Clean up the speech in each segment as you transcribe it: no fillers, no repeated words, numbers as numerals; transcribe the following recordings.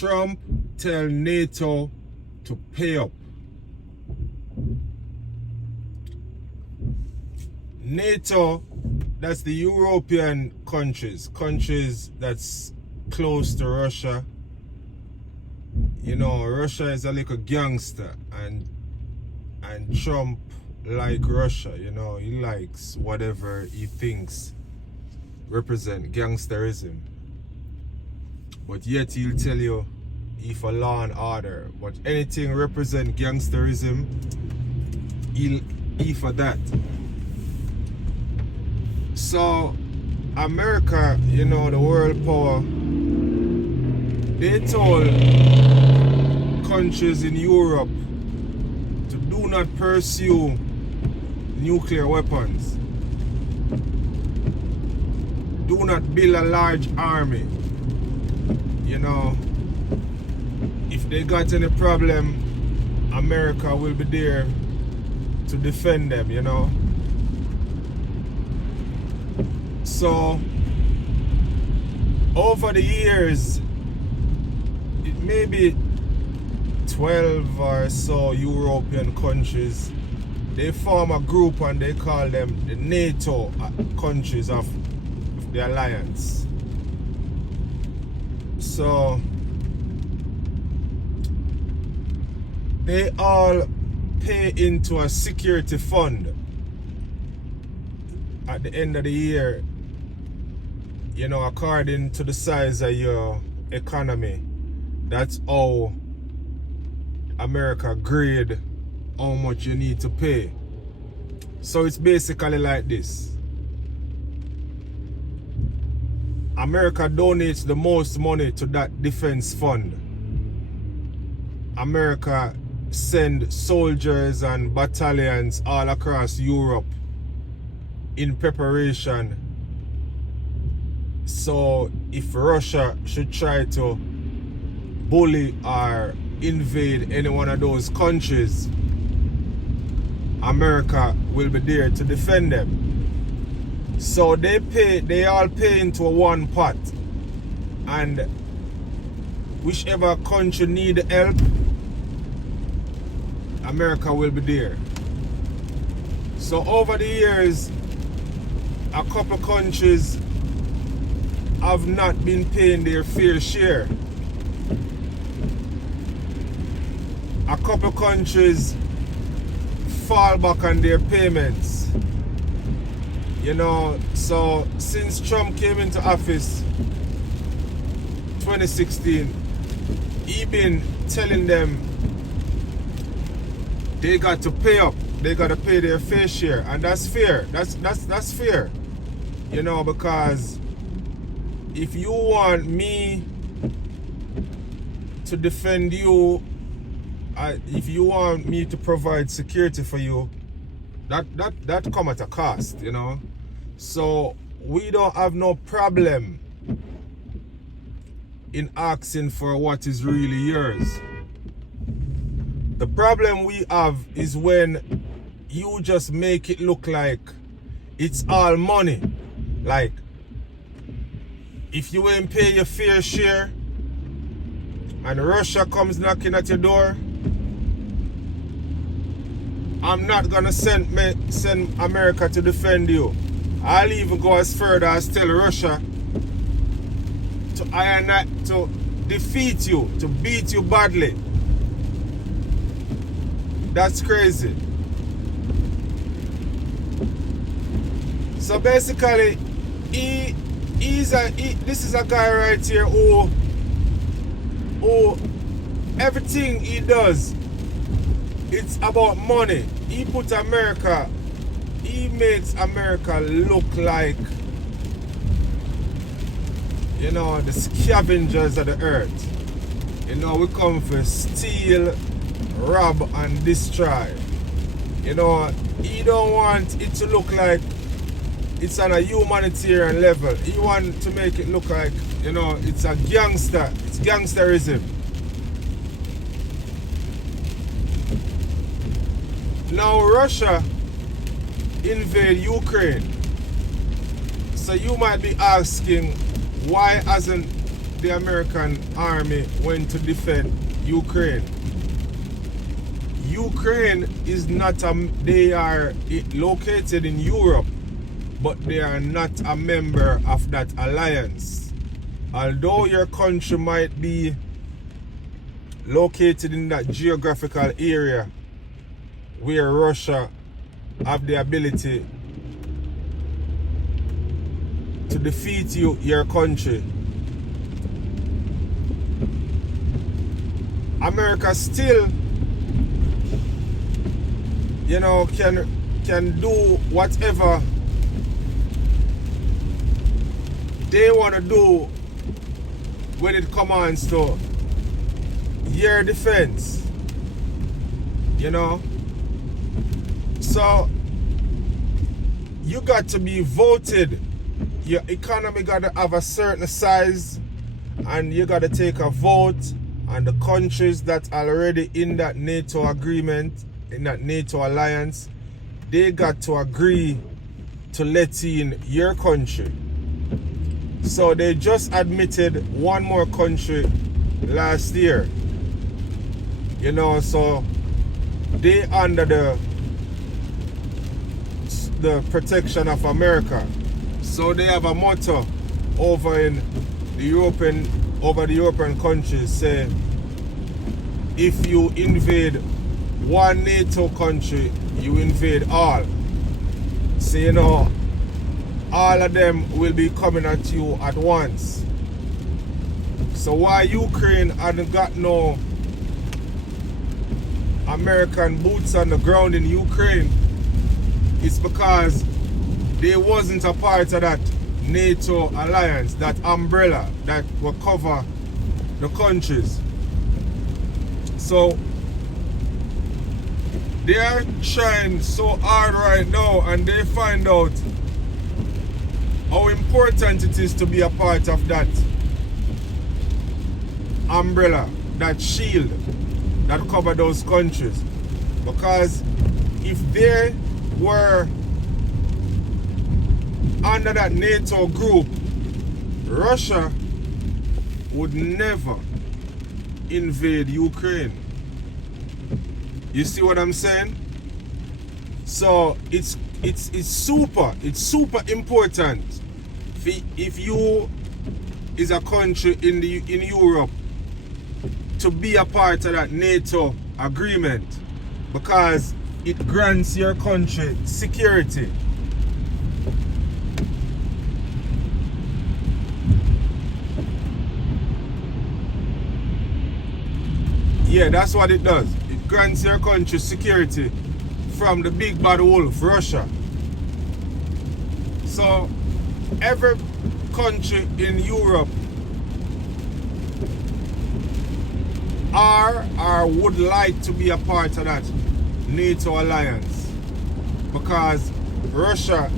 Trump tell NATO to pay up. NATO, that's the European countries that's close to Russia. You know, Russia is a little gangster, and Trump like Russia, you know, he likes whatever he thinks represent gangsterism. But yet he'll tell you he for law and order. But anything represent gangsterism, he for that. So America, you know, the world power, they told countries in Europe to do not pursue nuclear weapons. Do not build a large army. You know, if they got any problem, America will be there to defend them, you know. So, over the years, it may be 12 or so European countries, they form a group and they call them the NATO countries of the alliance. So, they all pay into a security fund at the end of the year, you know, according to the size of your economy. That's how America grade how much you need to pay. So it's basically like this. America donates the most money to that defense fund. America send soldiers and battalions all across Europe in preparation. So if Russia should try to bully or invade any one of those countries, America will be there to defend them. So they all pay into one pot, and whichever country need help, America will be there. So over the years, a couple countries have not been paying their fair share. A couple countries fall back on their payments. You know, so since Trump came into office 2016, he been telling them they got to pay up. They got to pay their fair share, and that's fair. That's fair. You know, because if you want me to defend you, if you want me to provide security for you, that come at a cost, you know. So we don't have no problem in asking for what is really yours. The problem we have is when you just make it look like it's all money. Like, if you ain't pay your fair share and Russia comes knocking at your door, I'm not gonna send America to defend you. I'll even go as further as tell Russia to defeat you, to beat you badly. That's crazy. So basically, this is a guy right here who everything he does, it's about money. He makes America look like, you know, the scavengers of the earth. You know, we come for steal, rob, and destroy. You know, he don't want it to look like it's on a humanitarian level. He want to make it look like, you know, it's a gangster. It's gangsterism. Now Russia invade Ukraine. So you might be asking, why hasn't the American army went to defend Ukraine. Ukraine is not they are located in Europe, but they are not a member of that alliance. Although your country might be located in that geographical area where Russia have the ability to defeat your country, America still, can do whatever they want to do when it comes to your defense. So you got to be voted. Your economy got to have a certain size, and you got to take a vote, and the countries that are already in that NATO agreement, in that NATO alliance, they got to agree to let in your country. So they just admitted one more country last year. So they under the protection of America. So they have a motto over the European countries, say, if you invade one NATO country, you invade all. So all of them will be coming at you at once. So why Ukraine hadn't got no American boots on the ground in Ukraine, it's because they wasn't a part of that NATO alliance, that umbrella that will cover the countries. So they are trying so hard right now, and they find out how important it is to be a part of that umbrella, that shield that cover those countries. Because if they were under that NATO group, Russia would never invade Ukraine. You see what I'm saying? So it's super important if you is a country in Europe to be a part of that NATO agreement, because it grants your country security. Yeah, that's what it does. It grants your country security from the big bad wolf, Russia. So every country in Europe are or would like to be a part of that NATO alliance, because Russia,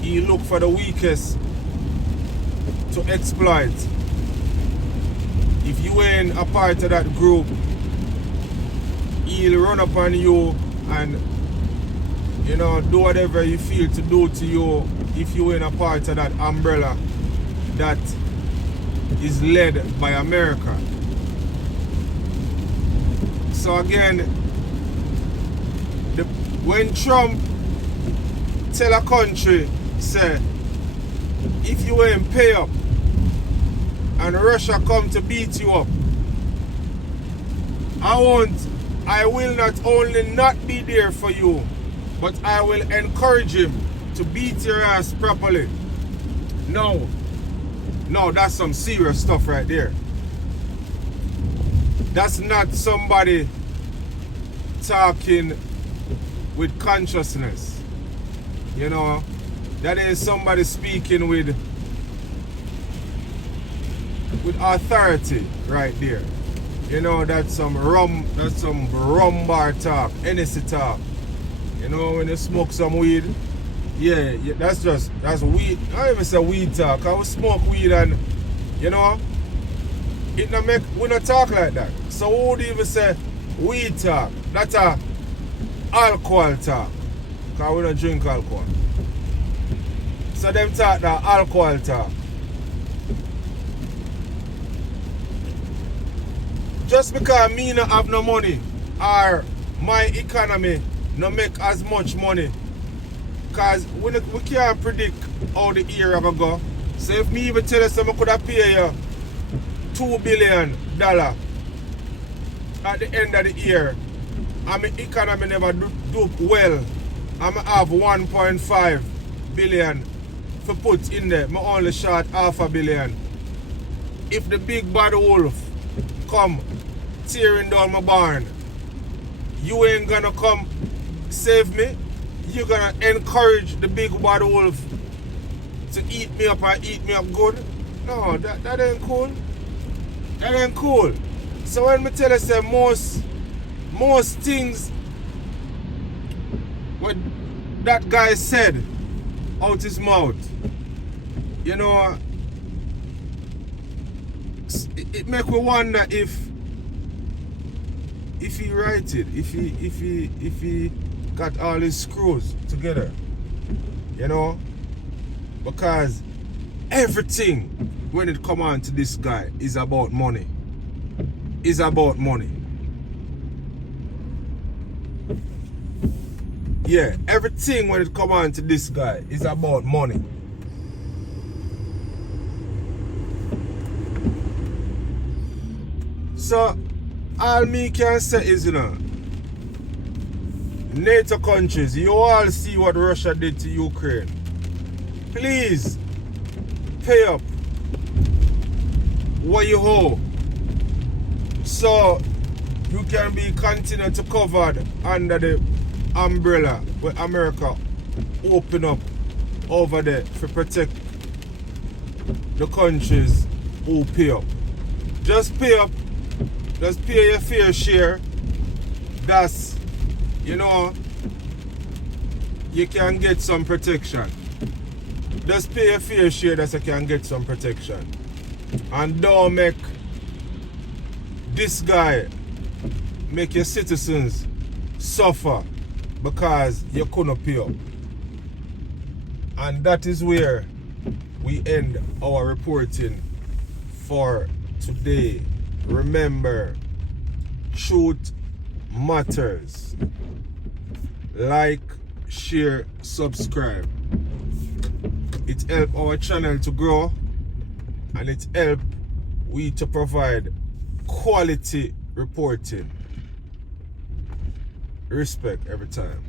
he look for the weakest to exploit. If you ain't a part of that group, he'll run up on you and do whatever you feel to do to you if you ain't a part of that umbrella that is led by America. So again, when Trump tell a country, say, if you ain't pay up and Russia come to beat you up, I will not only not be there for you, but I will encourage him to beat your ass properly. No, that's some serious stuff right there. That's not somebody talking with consciousness. That is somebody speaking with authority right there. That's some rum bar talk, Hennessy talk. When you smoke some weed, yeah, that's weed. I don't even say weed talk. I will smoke weed and it not make, we not talk like that. So who would even say weed talk? That's a alcohol talk. Because we don't drink alcohol. So them talk that alcohol talk. just because me no have no money or my economy no make as much money, because we can't predict how the year will go. So if me even tell you something, I could have pay you $2 billion at the end of the year, and my economy never do well, and I have 1.5 billion for put in there, I only short $500 million. If the big bad wolf come tearing down my barn, you ain't gonna come save me. You're gonna encourage the big bad wolf to eat me up and eat me up good. No, that ain't cool. That ain't cool. So when me tell you say most things what that guy said out his mouth, you know, it make me wonder if he write it, if he got all his screws together, you know, because everything when it come on to this guy is about money. Is about money. Yeah, everything when it come on to this guy is about money. So all me can say is, you know, NATO countries, you all see what Russia did to Ukraine. Please pay up what you owe, so you can be continued to covered under the umbrella where America open up over there to protect the countries who pay up. Just pay up. Just pay your fair share. That's, you know, you can get some protection. Just pay your fair share that you can get some protection. And don't make this guy make your citizens suffer because you couldn't pay up. And that is where we end our reporting for today. Remember, truth matters. Like, share, subscribe. It helps our channel to grow, and it helps we to provide quality reporting. Respect every time.